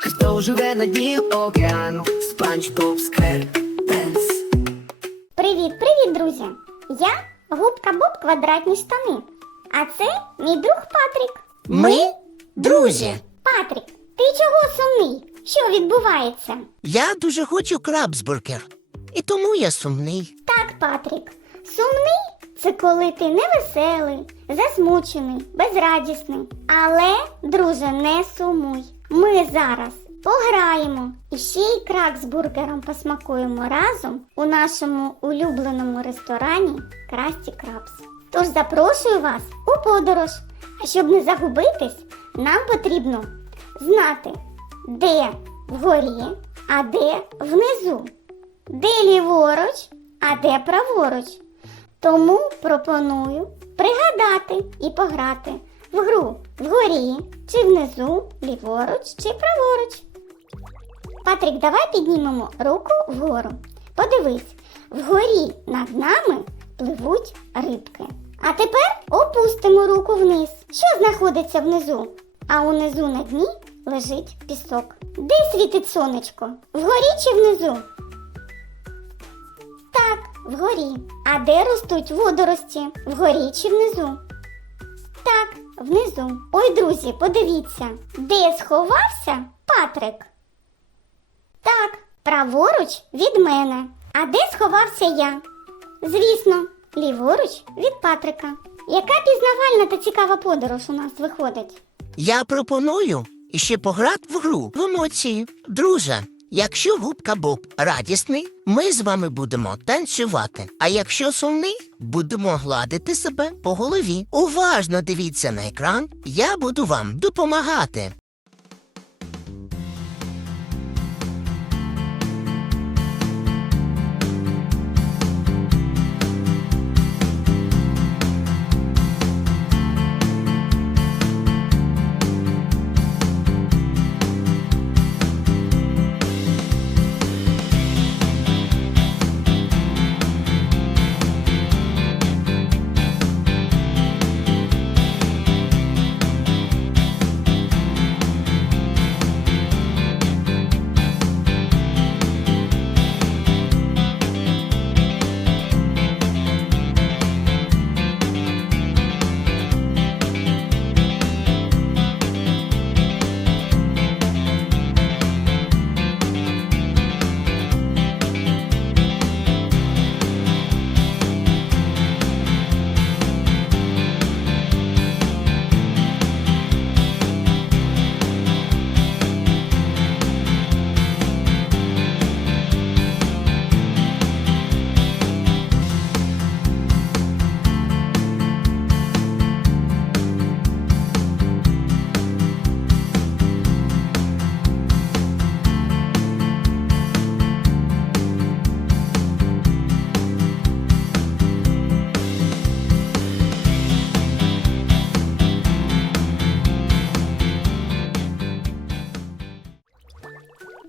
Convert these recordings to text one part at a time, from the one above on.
Хто живе на дні океану? Спанч Боб Сквепенс. Привіт, привіт, друзі! Я губка Боб квадратні штани. А це мій друг Патрік. Ми друзі. Патрік, ти чого сумний? Що відбувається? Я дуже хочу крабсбургер. І тому я сумний. Так, Патрік, сумний це коли ти невеселий, засмучений, безрадісний. Але, друже, не сумуй. Ми зараз пограємо і ще й крак з бургером посмакуємо разом у нашому улюбленому ресторані Красті Крабс. Тож запрошую вас у подорож. А щоб не загубитись, нам потрібно знати, де вгорі, а де внизу, де ліворуч, а де праворуч. Тому пропоную пригадати і пограти в гру вгорі чи внизу, ліворуч чи праворуч. Патрік, давай піднімемо руку вгору. Подивись, вгорі над нами пливуть рибки. А тепер опустимо руку вниз. Що знаходиться внизу? А унизу на дні лежить пісок. Де світить сонечко? Вгорі чи внизу? Так, вгорі. А де ростуть водорості? Вгорі чи внизу? Так, внизу. Ой, друзі, подивіться, де сховався Патрик? Так, праворуч від мене. А де сховався я? Звісно, ліворуч від Патрика. Яка пізнавальна та цікава подорож у нас виходить? Я пропоную іще пограти в гру в емоції. Друже, якщо губка Боб радісний, ми з вами будемо танцювати. А якщо сумний, будемо гладити себе по голові. Уважно дивіться на екран, я буду вам допомагати.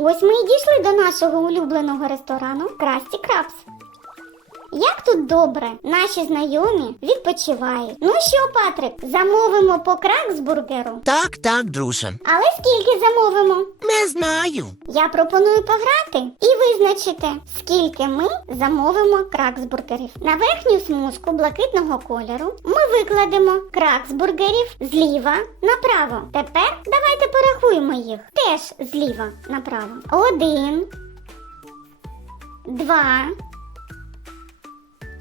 Ось ми і дійшли до нашого улюбленого ресторану Красті Крабс. Як тут добре, наші знайомі відпочивають. Ну що, Патрик, замовимо по краксбургеру? Так, так, друже. Але скільки замовимо? Не знаю. Я пропоную пограти і визначити, скільки ми замовимо краксбургерів. На верхню смужку блакитного кольору ми викладемо краксбургерів зліва направо. Тепер давайте порахуємо їх теж зліва направо. Один, два,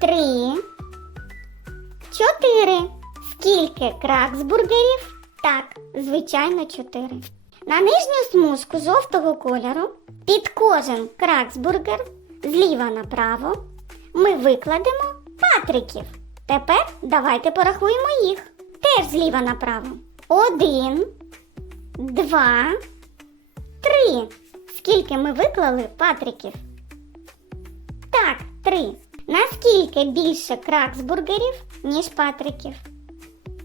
три, чотири. Скільки краксбургерів? Так, звичайно, чотири. На нижню смужку жовтого кольору під кожен краксбургер зліва направо ми викладемо патриків. Тепер давайте порахуємо їх. Теж зліва направо. Один, два, три. Скільки ми виклали патриків? Так, три. Наскільки більше краксбургерів, ніж патриків?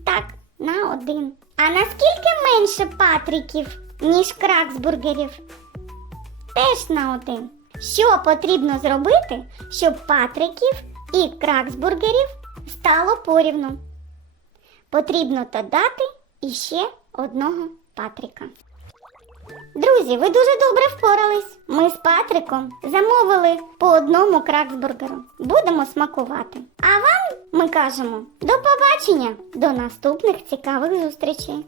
Так, на один. А наскільки менше патриків, ніж краксбургерів? Теж на один. Що потрібно зробити, щоб патриків і краксбургерів стало порівну? Потрібно додати іще одного патрика. Друзі, ви дуже добре впорались. Ми з Патриком замовили по одному краксбургеру. Будемо смакувати. А вам ми кажемо до побачення, до наступних цікавих зустрічей.